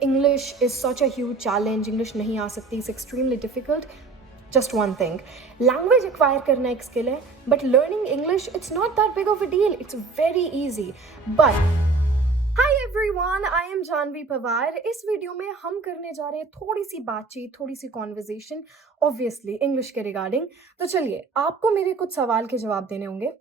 English is such a huge challenge. English नहीं आ सकती. It's extremely difficult. Just one thing. Language acquire करना एक skill है, but learning English, it's not that big of a deal. It's very easy. But Hi everyone, I am Janvi Pawar. इस video में हम करने जा रहे हैं थोड़ी सी बातचीत, थोड़ी सी कॉन्वर्जेशन, ऑब्वियसली इंग्लिश के रिगार्डिंग. तो चलिए, आपको मेरे कुछ सवाल के जवाब देने होंगे.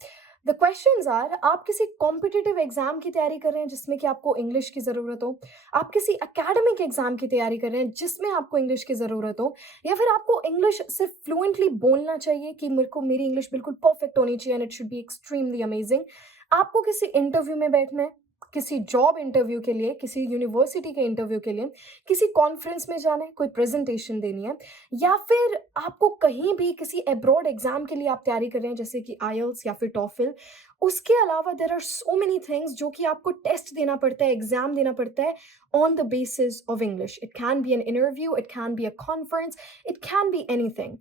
द क्वेश्चंस आर, आप किसी कॉम्पिटिटिव एग्जाम की तैयारी कर रहे हैं जिसमें कि आपको इंग्लिश की ज़रूरत हो, आप किसी एकेडमिक एग्जाम की तैयारी कर रहे हैं जिसमें आपको इंग्लिश की ज़रूरत हो, या फिर आपको इंग्लिश सिर्फ फ्लुएंटली बोलना चाहिए कि मेरी इंग्लिश बिल्कुल परफेक्ट होनी चाहिए and it should be extremely amazing. आपको किसी इंटरव्यू में बैठना है, किसी जॉब इंटरव्यू के लिए, किसी यूनिवर्सिटी के इंटरव्यू के लिए, किसी कॉन्फ्रेंस में जाना है, कोई प्रेजेंटेशन देनी है, या फिर आपको कहीं भी किसी अब्रॉड एग्जाम के लिए आप तैयारी कर रहे हैं जैसे कि आईएलटीएस या फिर टॉफल. उसके अलावा there are so many things जो कि आपको टेस्ट देना पड़ता है, एग्जाम देना पड़ता है on the basis of English. It can be an interview, it can be a conference, it can be anything.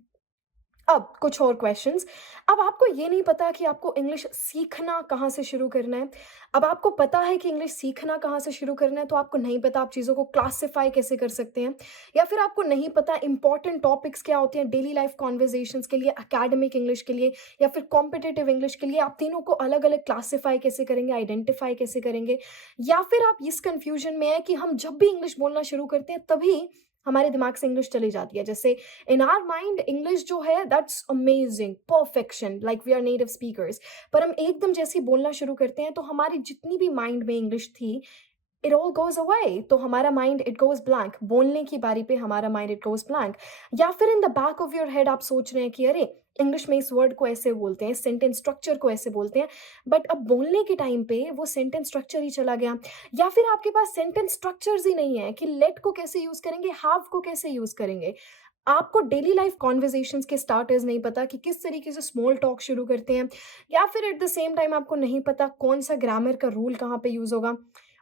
अब कुछ और क्वेश्चंस. अब आपको ये नहीं पता कि आपको इंग्लिश सीखना कहाँ से शुरू करना है. अब आपको पता है कि इंग्लिश सीखना कहाँ से शुरू करना है, तो आपको नहीं पता आप चीज़ों को क्लासिफाई कैसे कर सकते हैं, या फिर आपको नहीं पता इंपॉर्टेंट टॉपिक्स क्या होते हैं डेली लाइफ कॉन्वर्जेशंस के लिए, एकेडमिक इंग्लिश के लिए, या फिर कॉम्पिटिटिव इंग्लिश के लिए. आप तीनों को अलग अलग क्लासिफाई कैसे करेंगे, आइडेंटिफाई कैसे करेंगे, या फिर आप इस कन्फ्यूजन में है कि हम जब भी इंग्लिश बोलना शुरू करते हैं तभी हमारे दिमाग से इंग्लिश चली जाती है. जैसे इन आवर माइंड इंग्लिश जो है that's amazing, perfection, like we are native speakers. पर हम एकदम जैसे ही बोलना शुरू करते हैं तो हमारी जितनी भी माइंड में इंग्लिश थी, इट ऑल गोज अवे. तो हमारा माइंड इट गोज ब्लैंक. बोलने की बारी पे हमारा माइंड इट गोज ब्लैंक. या फिर in the back of your head आप सोच रहे हैं कि अरे इंग्लिश में इस वर्ड को ऐसे बोलते हैं, सेंटेंस स्ट्रक्चर को ऐसे बोलते हैं, बट अब बोलने के टाइम पे वो सेंटेंस स्ट्रक्चर ही चला गया. या फिर आपके पास सेंटेंस स्ट्रक्चर्स ही नहीं है कि लेट को कैसे यूज करेंगे, हैव को कैसे यूज करेंगे. आपको डेली लाइफ कॉन्वर्जेशंस के स्टार्टर्स नहीं पता कि किस तरीके से स्मॉल टॉक शुरू करते हैं, या फिर एट द सेम टाइम आपको नहीं पता कौन सा ग्रामर का रूल कहाँ पे यूज होगा,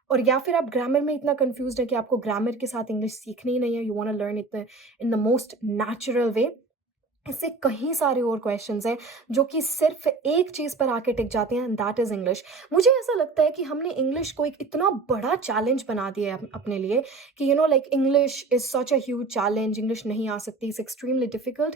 और या फिर आप ग्रामर में इतना कंफ्यूज्ड है कि आपको ग्रामर के साथ इंग्लिश सीखनी ही नहीं है. You want to learn it in the most natural way. इससे कहीं सारे और क्वेश्चंस हैं जो कि सिर्फ एक चीज़ पर आके टिक जाते हैं, एंड दैट इज़ इंग्लिश. मुझे ऐसा लगता है कि हमने इंग्लिश को एक इतना बड़ा चैलेंज बना दिया है अपने लिए कि like English is such a huge challenge. English नहीं आ सकती. It's extremely difficult.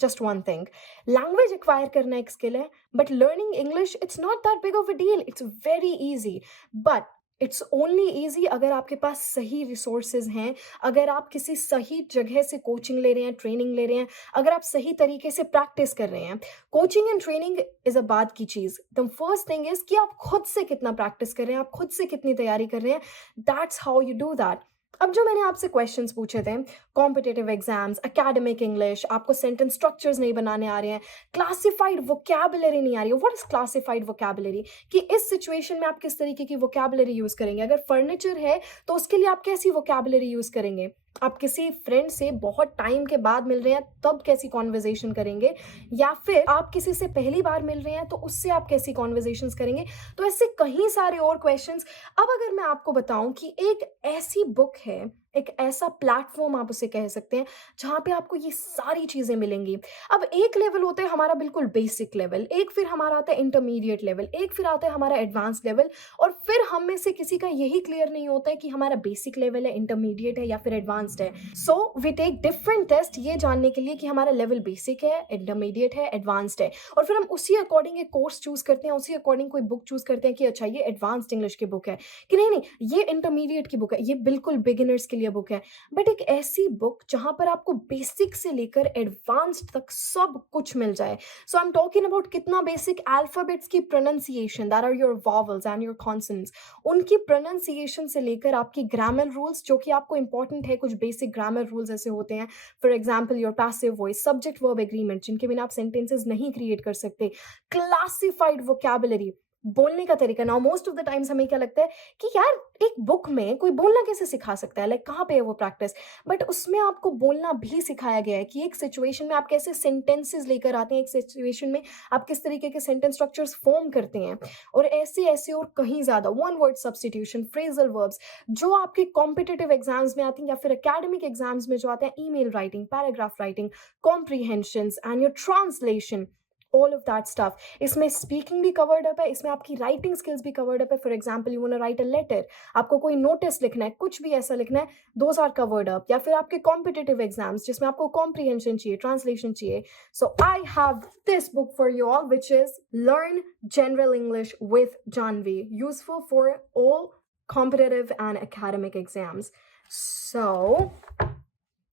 Just one thing. Language acquire करना एक स्किल है, but learning English it's not that big of a deal. It's very easy. But it's only easy अगर आपके पास सही resources हैं, अगर आप किसी सही जगह से कोचिंग ले रहे हैं, ट्रेनिंग ले रहे हैं, अगर आप सही तरीके से प्रैक्टिस कर रहे हैं. Coaching and training is a बात की चीज़. द फर्स्ट थिंग इज कि आप खुद से कितना प्रैक्टिस कर रहे हैं, आप खुद से कितनी तैयारी कर रहे हैं. That's how you do that. अब जो मैंने आपसे क्वेश्चंस पूछे थे, कॉम्पिटिटिव एग्जाम्स, एकेडमिक इंग्लिश, आपको सेंटेंस स्ट्रक्चर्स नहीं बनाने आ रहे हैं, क्लासिफाइड वोकैबुलरी नहीं आ रही है. What is classified vocabulary? कि इस सिचुएशन में आप किस तरीके की वोकैबुलरी यूज करेंगे. अगर फर्नीचर है तो उसके लिए आप कैसी वोकैबुलरी यूज करेंगे. आप किसी फ्रेंड से बहुत टाइम के बाद मिल रहे हैं तब कैसी कॉन्वर्जेशन करेंगे, या फिर आप किसी से पहली बार मिल रहे हैं तो उससे आप कैसी कॉन्वर्जेशंस करेंगे. तो ऐसे कहीं सारे और क्वेश्चंस. अब अगर मैं आपको बताऊं कि एक ऐसी बुक है, एक ऐसा प्लेटफॉर्म आप उसे कह सकते हैं जहाँ पे आपको ये सारी चीज़ें मिलेंगी. अब एक लेवल होता है हमारा बिल्कुल बेसिक लेवल, एक फिर हमारा आता है इंटरमीडिएट लेवल, एक फिर आता है हमारा एडवांस लेवल, और फिर हम में से किसी का यही क्लियर नहीं होता है कि हमारा बेसिक लेवल है, इंटरमीडिएट है, या फिर एडवांस्ड है. So we take different test ये जानने के लिए कि हमारा लेवल बेसिक है, इंटरमीडिएट है, एडवांस्ड है, और फिर हम उसी अकॉर्डिंग एक कोर्स चूज करते हैं, उसी अकॉर्डिंग कोई बुक चूज करते हैं कि अच्छा ये एडवांस्ड इंग्लिश की बुक है, कि नहीं नहीं ये इंटरमीडिएट की बुक है, ये बिल्कुल बिगिनर्स के लिए बुक है. बट एक ऐसी बुक जहां पर आपको बेसिक से लेकर एडवांस्ड तक सब कुछ मिल जाए. So I am talking about कितना बेसिक, अल्फाबेट्स की pronunciation, that are your vowels and your consonants, उनकी प्रोनाउंसिएशन से लेकर आपकी ग्रामर रूल्स जो कि आपको इंपॉर्टेंट है. कुछ बेसिक ग्रामर रूल्स ऐसे होते हैं, for example your passive voice, subject verb agreement, जिनके बिना आप सेंटेंसेस नहीं क्रिएट कर सकते, क्लासिफाइड वोकैबुलरी, बोलने का तरीका. Now most of the times हमें क्या लगता है कि यार एक बुक में कोई बोलना कैसे सिखा सकता है, लाइक कहाँ पे है वो प्रैक्टिस. बट उसमें आपको बोलना भी सिखाया गया है कि एक सिचुएशन में आप कैसे सेंटेंसेस लेकर आते हैं, एक सिचुएशन में आप किस तरीके के सेंटेंस स्ट्रक्चर्स फॉर्म करते हैं, और ऐसे ऐसे और कहीं ज़्यादा. One word substitution, phrasal verbs, जो आपके कॉम्पिटिटिव एग्जाम्स में आती हैं या फिर एकेडमिक एग्जाम्स में जो आते हैं, email writing, paragraph writing, comprehensions and your translation. all of that stuff. इसमें speaking भी covered up है, इसमें आपकी writing skills भी covered up है. For example, you want to write a letter, आपको कोई notice लिखना है, कुछ भी ऐसा लिखना है, those are covered up. या फिर आपके competitive exams जिसमें आपको comprehension चाहिए, translation चाहिए. So I have this book for you all, which is Learn General English with Janvi, useful for all competitive and academic exams. So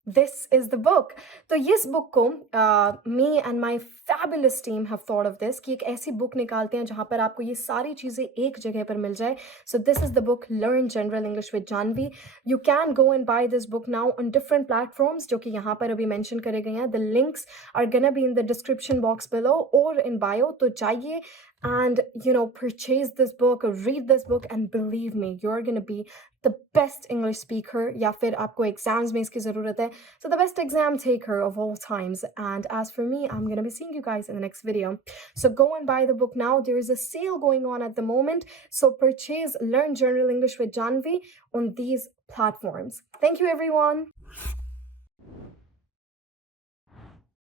this is the book. तो इस book को me and my fabulous team have thought of this कि एक ऐसी book निकालते हैं जहाँ पर आपको ये सारी चीज़ें एक जगह पर मिल जाए. So this is the book Learn General English with Janvi. You can go and buy this book now on different platforms जो कि यहाँ पर अभी mention करे गए हैं. The links are gonna be in the description box below or in bio. तो जाइए and purchase this book, read this book, and believe me, you're gonna be the best English speaker. या फिर आपको exams में इसकी ज़रूरत है. So the best exam taker of all times. And as for me, I'm gonna be seeing you guys in the next video. So go and buy the book now. There is a sale going on at the moment. So purchase Learn General English with Janvi on these platforms. Thank you, everyone.